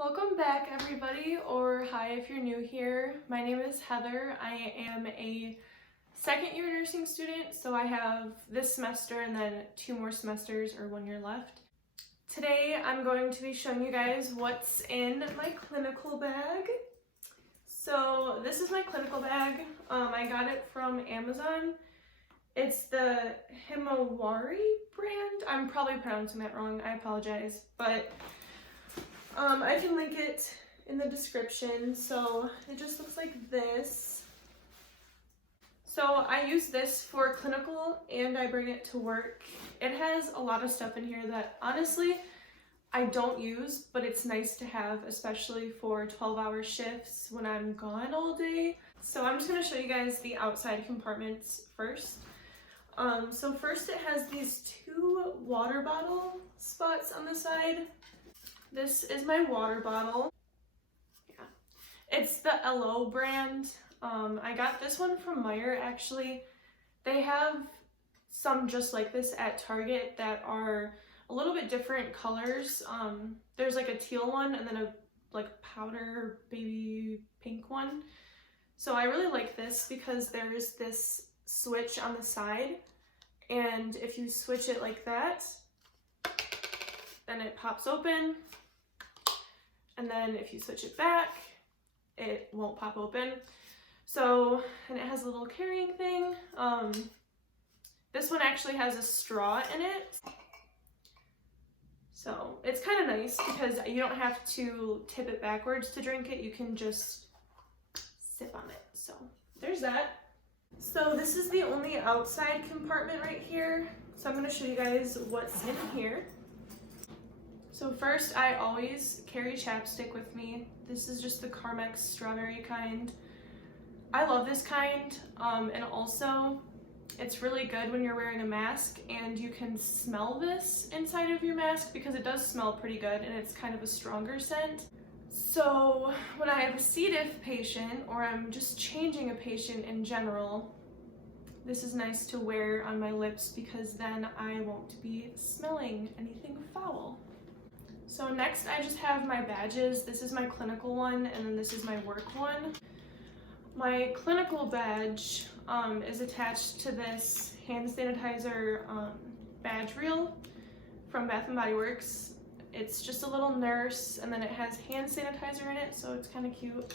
Welcome back, everybody, or hi if you're new here. My name is Heather. I am a second year nursing student, so I have this semester and then 2 more semesters or 1 year left. Today I'm going to be showing you guys what's in my clinical bag. So this is my clinical bag. I got it from Amazon. It's the Himawari brand. I'm probably pronouncing that wrong. I apologize, but I can link it in the description. So it just looks like this. So I use this for clinical and I bring it to work. It has a lot of stuff in here that honestly I don't use, but it's nice to have, especially for 12-hour shifts when I'm gone all day. So I'm just going to show you guys the outside compartments first. So first it has these 2 water bottle spots on the side. This is my water bottle. Yeah, it's the LO brand. I got this one from Meyer actually. They have some just like this at Target that are a little bit different colors. There's like a teal one and then a like powder baby pink one. So I really like this because there's this switch on the side, and if you switch it like that, then it pops open. And then if you switch it back, it won't pop open. So, and it has a little carrying thing. This one actually has a straw in it. So it's kind of nice because you don't have to tip it backwards to drink it. You can just sip on it. So there's that. So this is the only outside compartment right here. So I'm going to show you guys what's in here. So first, I always carry chapstick with me. This is just the Carmex strawberry kind. I love this kind, and also it's really good when you're wearing a mask and you can smell this inside of your mask because it does smell pretty good and it's kind of a stronger scent. So when I have a C. diff patient or I'm just changing a patient in general, this is nice to wear on my lips because then I won't be smelling anything foul. So next I just have my badges. This is my clinical one and then this is my work one. My clinical badge is attached to this hand sanitizer badge reel from Bath & Body Works. It's just a little nurse and then it has hand sanitizer in it, so it's kind of cute.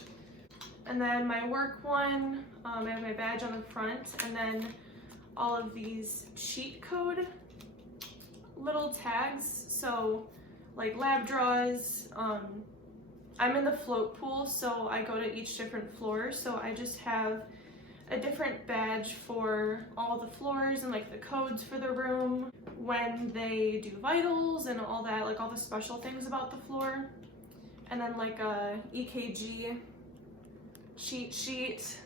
And then my work one, I have my badge on the front and then all of these cheat code little tags. So like lab draws. I'm in the float pool, so I go to each different floor, so I just have a different badge for all the floors and like the codes for the room when they do vitals and all that, like all the special things about the floor. And then like a EKG cheat sheet.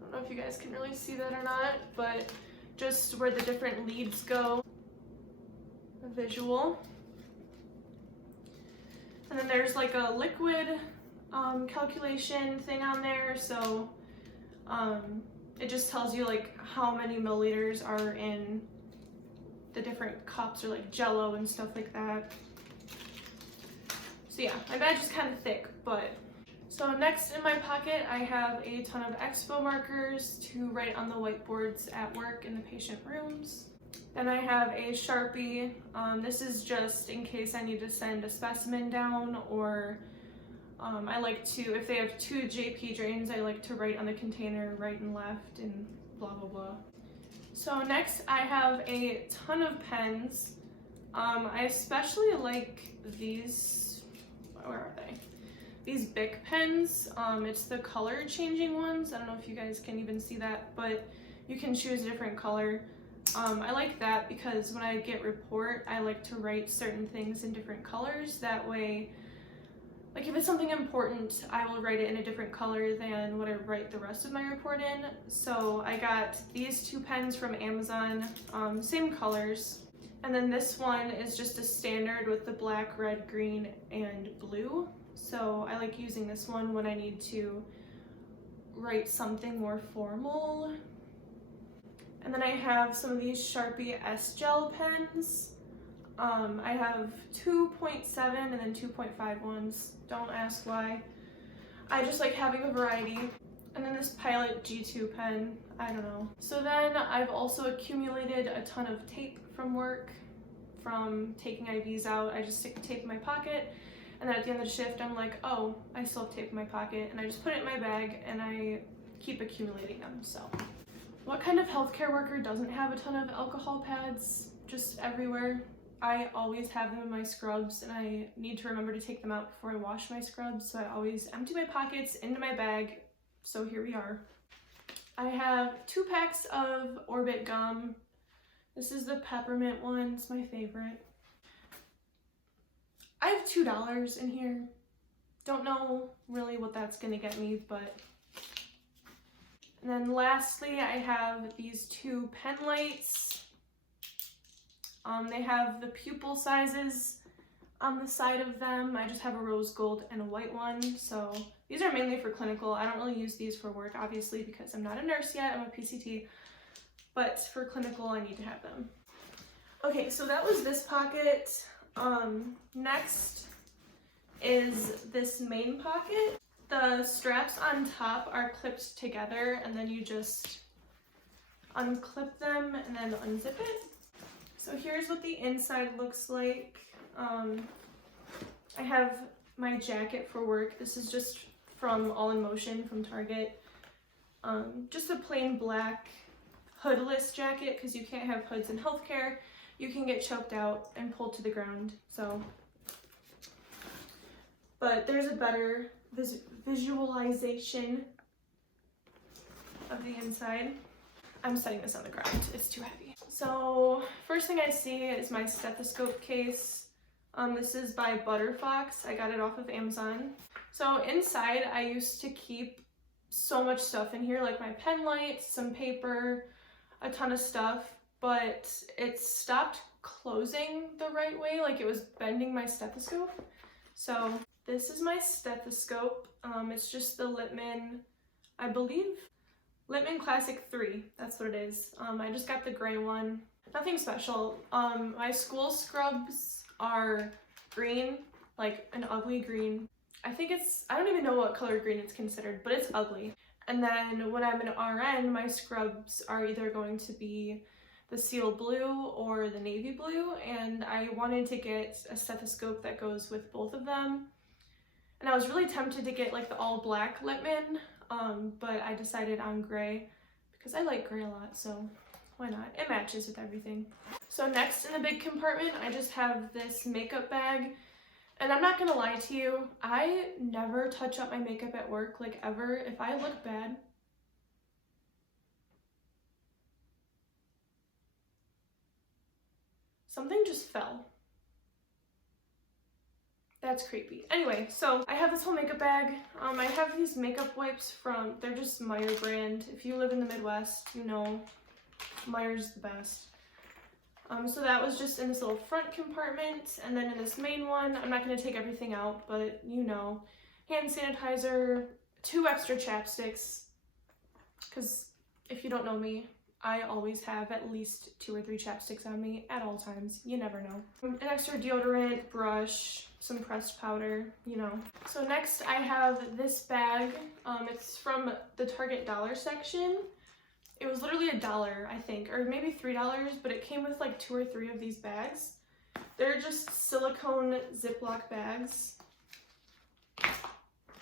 I don't know if you guys can really see that or not, but just where the different leads go. A visual. And then there's like a liquid calculation thing on there, so it just tells you like how many milliliters are in the different cups or like Jello and stuff like that. So yeah, my badge is kind of thick, but. So next in my pocket I have a ton of expo markers to write on the whiteboards at work in the patient rooms. Then I have a Sharpie. This is just in case I need to send a specimen down, or I like to, if they have 2 JP drains, I like to write on the container right and left and blah blah blah. So next I have a ton of pens. I especially like these, where are they? These Bic pens. It's the color changing ones. I don't know if you guys can even see that, but you can choose a different color. I like that because when I get report, I like to write certain things in different colors. That way, like if it's something important, I will write it in a different color than what I write the rest of my report in. So I got these 2 pens from Amazon, same colors. And then this one is just a standard with the black, red, green, and blue. So I like using this one when I need to write something more formal. And then I have some of these Sharpie S-Gel pens. I have 2.7 and then 2.5 ones. Don't ask why. I just like having a variety. And then this Pilot G2 pen, I don't know. So then I've also accumulated a ton of tape from work, from taking IVs out. I just stick the tape in my pocket, and then at the end of the shift, I'm like, oh, I still have tape in my pocket, and I just put it in my bag, and I keep accumulating them, so. What kind of healthcare worker doesn't have a ton of alcohol pads just everywhere? I always have them in my scrubs, and I need to remember to take them out before I wash my scrubs, so I always empty my pockets into my bag. So here we are. I have 2 packs of Orbit gum. This is the peppermint one, it's my favorite. I have $2 in here. Don't know really what that's gonna get me, but. And then lastly, I have these 2 pen lights. They have the pupil sizes on the side of them. I just have a rose gold and a white one, so these are mainly for clinical. I don't really use these for work, obviously, because I'm not a nurse yet, I'm a PCT, but for clinical, I need to have them. Okay, so that was this pocket. Next is this main pocket. The straps on top are clipped together, and then you just unclip them and then unzip it. So here's what the inside looks like. I have my jacket for work. This is just from All in Motion from Target. Just a plain black hoodless jacket, because you can't have hoods in healthcare. You can get choked out and pulled to the ground, so. But there's a better visualization of the inside. I'm setting this on the ground, it's too heavy. So first thing I see is my stethoscope case. This is by Butterfox. I got it off of Amazon. So inside I used to keep so much stuff in here, like my pen lights, some paper, a ton of stuff, but it stopped closing the right way, like it was bending my stethoscope. So this is my stethoscope. It's just the Littmann, I believe, Littmann Classic 3, that's what it is. I just got the gray one. Nothing special. My school scrubs are green, like an ugly green. I don't even know what color green it's considered, but it's ugly. And then when I'm an RN, my scrubs are either going to be the seal blue or the navy blue, and I wanted to get a stethoscope that goes with both of them. And I was really tempted to get like the all black Littmann, but I decided on gray because I like gray a lot, so why not? It matches with everything. So next in the big compartment, I just have this makeup bag. And I'm not gonna lie to you, I never touch up my makeup at work, like ever. If I look bad, something just fell. That's creepy. Anyway, so I have this whole makeup bag. I have these makeup wipes from, they're just Meyer brand. If you live in the Midwest, you know Meyer's the best. So that was just in this little front compartment, and then in this main one, I'm not going to take everything out, but you know, hand sanitizer, 2 extra chapsticks, because if you don't know me, I always have at least 2 or 3 chapsticks on me at all times. You never know. An extra deodorant, brush, some pressed powder, you know. So next I have this bag. It's from the Target dollar section. It was literally $1, I think, or maybe $3, but it came with like 2 or 3 of these bags. They're just silicone Ziploc bags.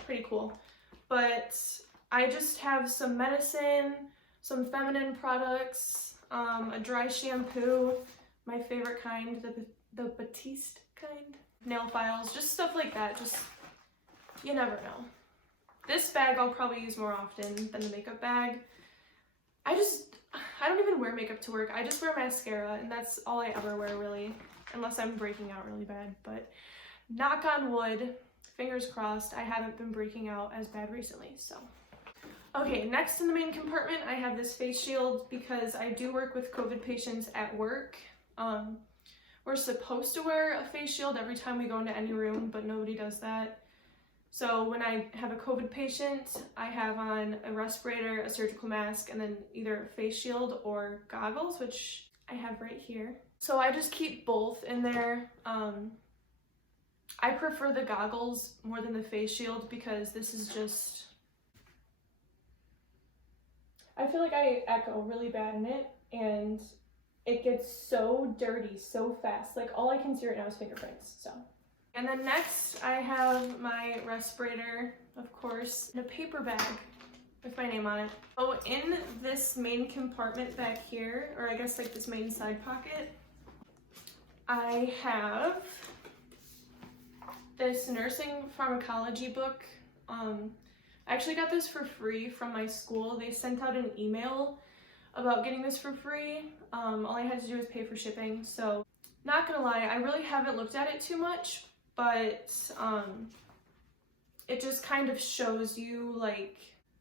Pretty cool. But I just have some medicine, some feminine products, a dry shampoo, my favorite kind, the Batiste kind, nail files, just stuff like that. Just, you never know. This bag I'll probably use more often than the makeup bag. I don't even wear makeup to work. I just wear mascara, and that's all I ever wear, really, unless I'm breaking out really bad. But knock on wood, fingers crossed, I haven't been breaking out as bad recently, so. Okay, next in the main compartment, I have this face shield because I do work with COVID patients at work. We're supposed to wear a face shield every time we go into any room, but nobody does that. So when I have a COVID patient, I have on a respirator, a surgical mask, and then either a face shield or goggles, which I have right here. So I just keep both in there. I prefer the goggles more than the face shield because this is just, I feel like I echo really bad in it and it gets so dirty so fast. Like all I can see right now is fingerprints, so. And then next I have my respirator, of course, in a paper bag with my name on it. Oh, in this main compartment back here, or I guess like this main side pocket, I have this nursing pharmacology book. I actually got this for free from my school. They sent out an email about getting this for free. All I had to do was pay for shipping. So not gonna lie, I really haven't looked at it too much, but it just kind of shows you like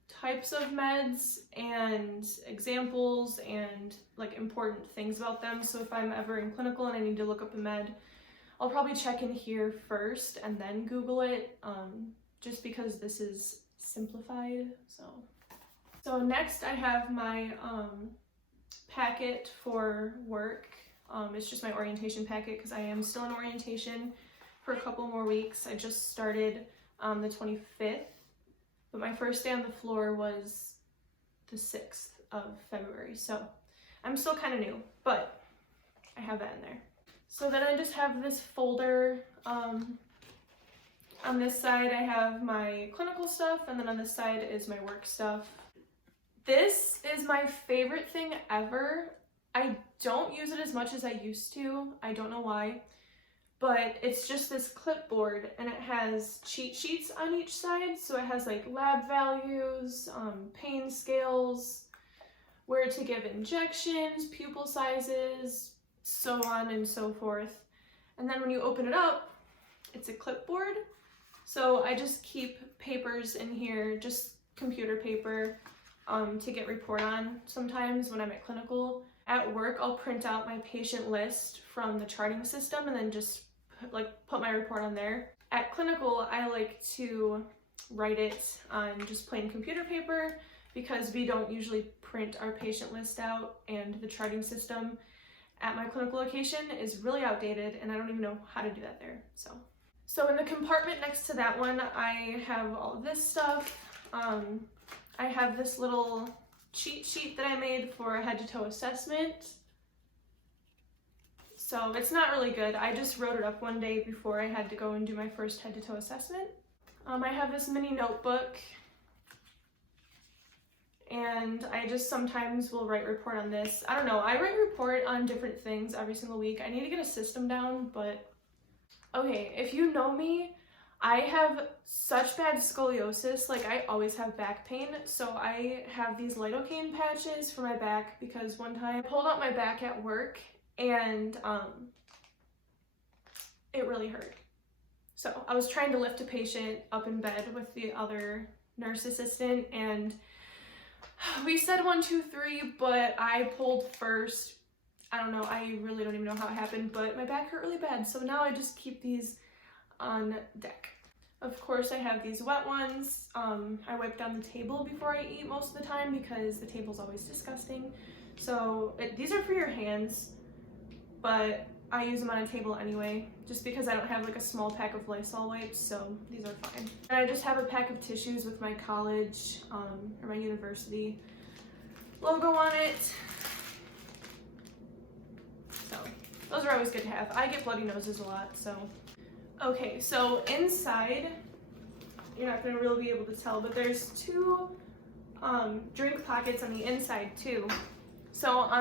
types of meds and examples and like important things about them. So if I'm ever in clinical and I need to look up a med, I'll probably check in here first and then Google it, just because this is simplified. So next I have my packet for work. It's just my orientation packet because I am still in orientation for a couple more weeks. I just started on the 25th, but my first day on the floor was the 6th of February. So I'm still kind of new, but I have that in there. So then I just have this folder. On this side I have my clinical stuff, and then on this side is my work stuff. This is my favorite thing ever. I don't use it as much as I used to. I don't know why, but it's just this clipboard and it has cheat sheets on each side. So it has like lab values, pain scales, where to give injections, pupil sizes, so on and so forth. And then when you open it up, it's a clipboard. So I just keep papers in here, just computer paper, to get report on sometimes when I'm at clinical. At work, I'll print out my patient list from the charting system and then just put my report on there. At clinical, I like to write it on just plain computer paper because we don't usually print our patient list out, and the charting system at my clinical location is really outdated and I don't even know how to do that there. So in the compartment next to that one, I have all of this stuff. I have this little cheat sheet that I made for a head to toe assessment. So it's not really good. I just wrote it up one day before I had to go and do my first head to toe assessment. I have this mini notebook, and I just sometimes will write report on this. I don't know, I write report on different things every single week. I need to get a system down, but okay, if you know me, I have such bad scoliosis, like I always have back pain, so I have these lidocaine patches for my back because one time I pulled out my back at work and it really hurt. So I was trying to lift a patient up in bed with the other nurse assistant and we said 1, 2, 3, but I pulled first. I don't know, I really don't even know how it happened, but my back hurt really bad, so now I just keep these on deck. Of course, I have these wet ones. I wipe down the table before I eat most of the time because the table's always disgusting. So these are for your hands, but I use them on a table anyway, just because I don't have like a small pack of Lysol wipes, so these are fine. And I just have a pack of tissues with my college or my university logo on it. So those are always good to have. I get bloody noses a lot, so. Okay, so inside, you're not gonna really be able to tell, but there's 2 drink pockets on the inside too. So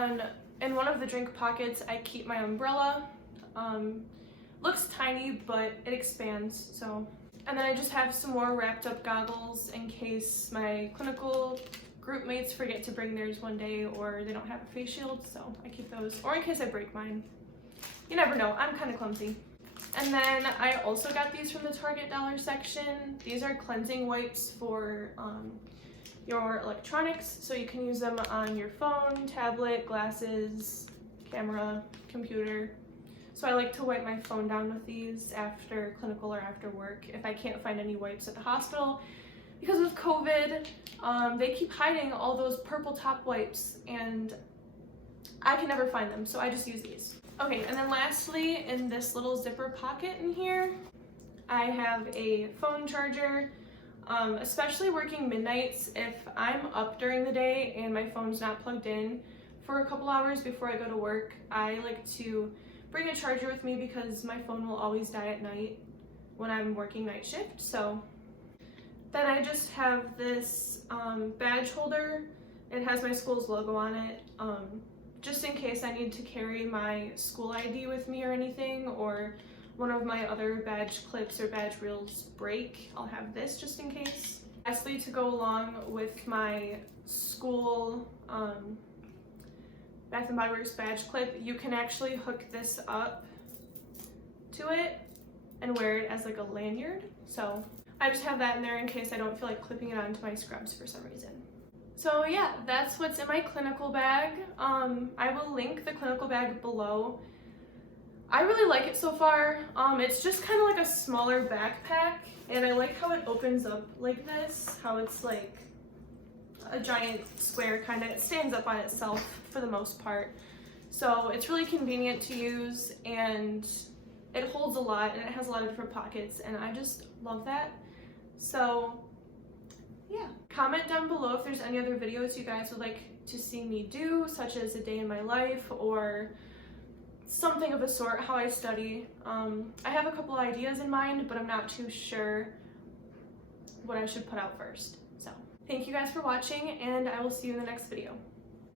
in one of the drink pockets, I keep my umbrella. Looks tiny, but it expands, so. And then I just have some more wrapped up goggles in case my clinical group mates forget to bring theirs one day or they don't have a face shield, so I keep those. Or in case I break mine. You never know, I'm kind of clumsy. And then I also got these from the Target dollar section. These are cleansing wipes for your electronics, so you can use them on your phone, tablet, glasses, camera, computer. So I like to wipe my phone down with these after clinical or after work if I can't find any wipes at the hospital. Because with COVID, they keep hiding all those purple top wipes and I can never find them, so I just use these. Okay, and then lastly, in this little zipper pocket in here, I have a phone charger. Especially working midnights, if I'm up during the day and my phone's not plugged in for a couple hours before I go to work, I like to bring a charger with me because my phone will always die at night when I'm working night shift. So then I just have this badge holder. It has my school's logo on it, just in case I need to carry my school ID with me or anything, or one of my other badge clips or badge reels break. I'll have this just in case. Lastly, to go along with my school Bath & Body Works badge clip, you can actually hook this up to it and wear it as like a lanyard. So I just have that in there in case I don't feel like clipping it onto my scrubs for some reason. So yeah, that's what's in my clinical bag. I will link the clinical bag below. I really like it so far. It's just kind of like a smaller backpack, and I like how it opens up like this, how it's like a giant square kind of. It stands up on itself for the most part. So it's really convenient to use, and it holds a lot, and it has a lot of different pockets, and I just love that. So yeah, comment down below if there's any other videos you guys would like to see me do, such as a day in my life or something of a sort, how I study. I have a couple ideas in mind, but I'm not too sure what I should put out first. So thank you guys for watching, and I will see you in the next video.